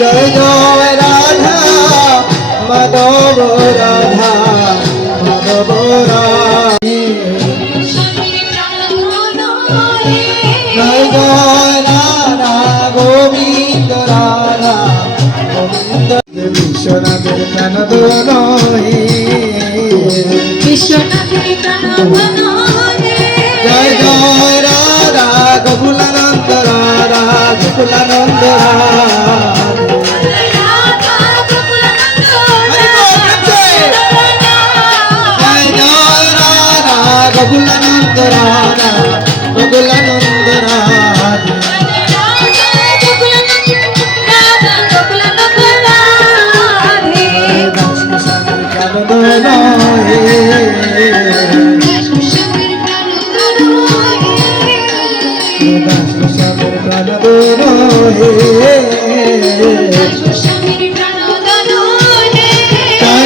জয় জয় রাধা মাধব রাধা মাধব রাধে জয় জয় রাধা গোবিন্দ রাধা গোবিন্দ বিশ্বনাথের প্রাণধন হে বিশ্বনাথের প্রাণধন হে জয় জয় রাধা গোকুলানন্দ রাধা গোকুলানন্দ গোকুলানন্দ রাধা গোকুলানন্দ রাধা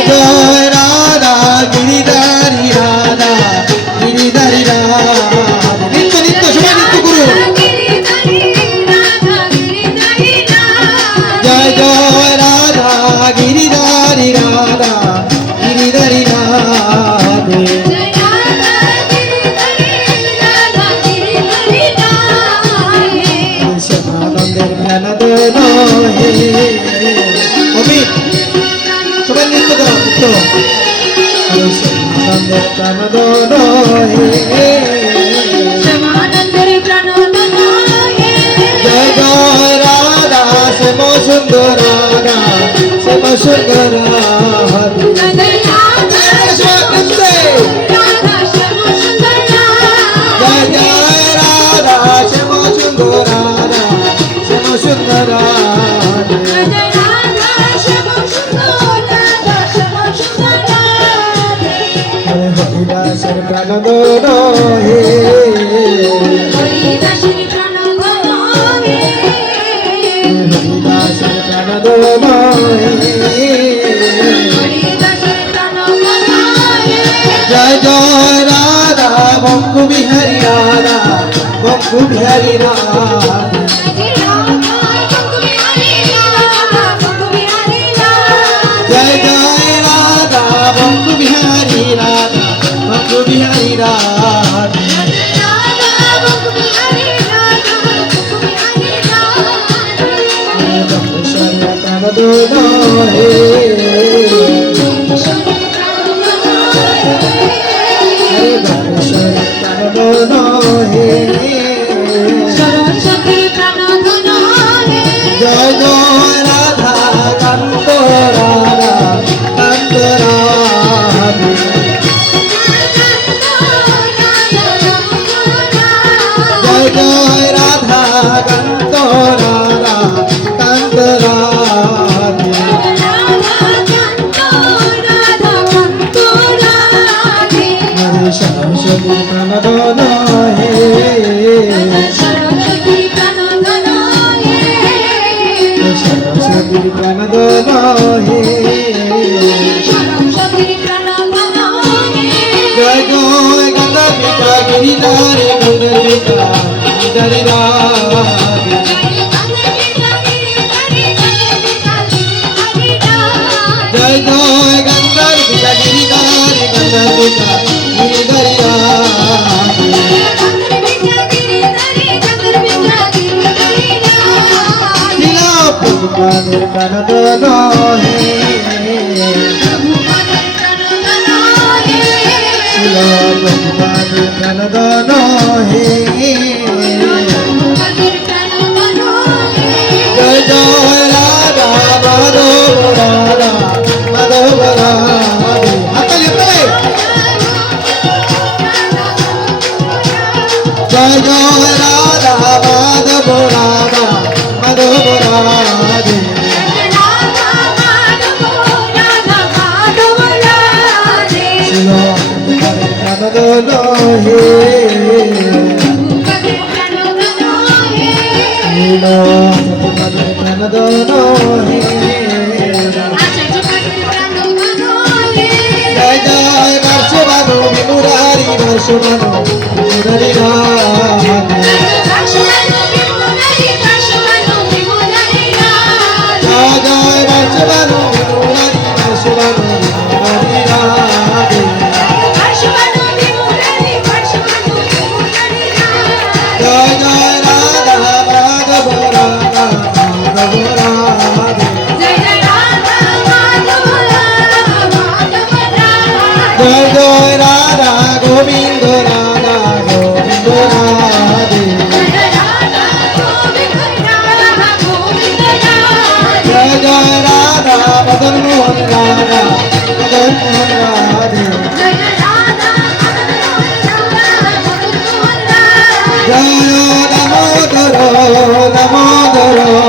জয় রাধা গিরিধারী রাধা গিরিধারী রাধা নিত্য নিত্য সবাই নিত্য করুন জয় জয় রাধা গিরিধারী রাধা গিরিধারী রাধে শ্যামানন্দের প্রাণধন হে অমিত সবাই নৃত্য করো নৃত্য শ্যামানন্দের প্রাণধন হে জয় জয় রাধা শ্যাম সুন্দর রাধা শ্যাম সুন্দর জয় জয় রাধা শ্যাম সুন্দর রাধা শ্যাম সুন্দর হরিদাসের প্রাণধন হে হরিদাসের প্রাণধন হে জয় জয় রাধা বঙ্কু বিহারী রাধা বঙ্কু বিহারী রাধা জয় জয় রাধা বঙ্কু বিহারী রাধা বঙ্কু বিহারী রাধা প্রাণধন হে প্রাণধন হে জয় জয় রাধা কান্ত রাধা কান্ত রাধে জয় জয় রাধা কান্ত রাধা কান্ত রাধে হরে সরস্বতী প্রাণধন হে সরস্বতী প্রাণধন হে জয় জয় গঙ্গাবিকা গিরিধারী গঙ্গাবিকা গিরিধারী রাধে জয় জয় গঙ্গাবিকা গিরিধারী গঙ্গাবিকা গিরিধারী রাধে লীলা প্রভুপাদের প্রাণধন হে লীলা প্রভুপাদের প্রাণধন হে জয় জয় রাধা মাধব রাধা মাধব রাধে হাতালি হাতালি জয় জয় রাধা মাধব রাধা মাধব রাধে প্রাণধন হে প্রাণধন হে জয় জয় বর্ষবানো বিমুরারি বর্ষবানো বিমুরারি রাধে জয় জয় রাধা মাধব রাধা মাধব রাধে জয় জয় রাধা মাধব রাধা মাধব রাধে জয় জয় রাধা গোবিন্দ রাধা গোবিন্দ রাধে জয় জয় রাধা গোবিন্দ রাধা গোবিন্দ রাধে জয় জয় রাধা মদন মোহন রাধা মদন মোহন রাধে জয় জয় রাধা মদন মোহন রাধা জয় দামোদর দামোদর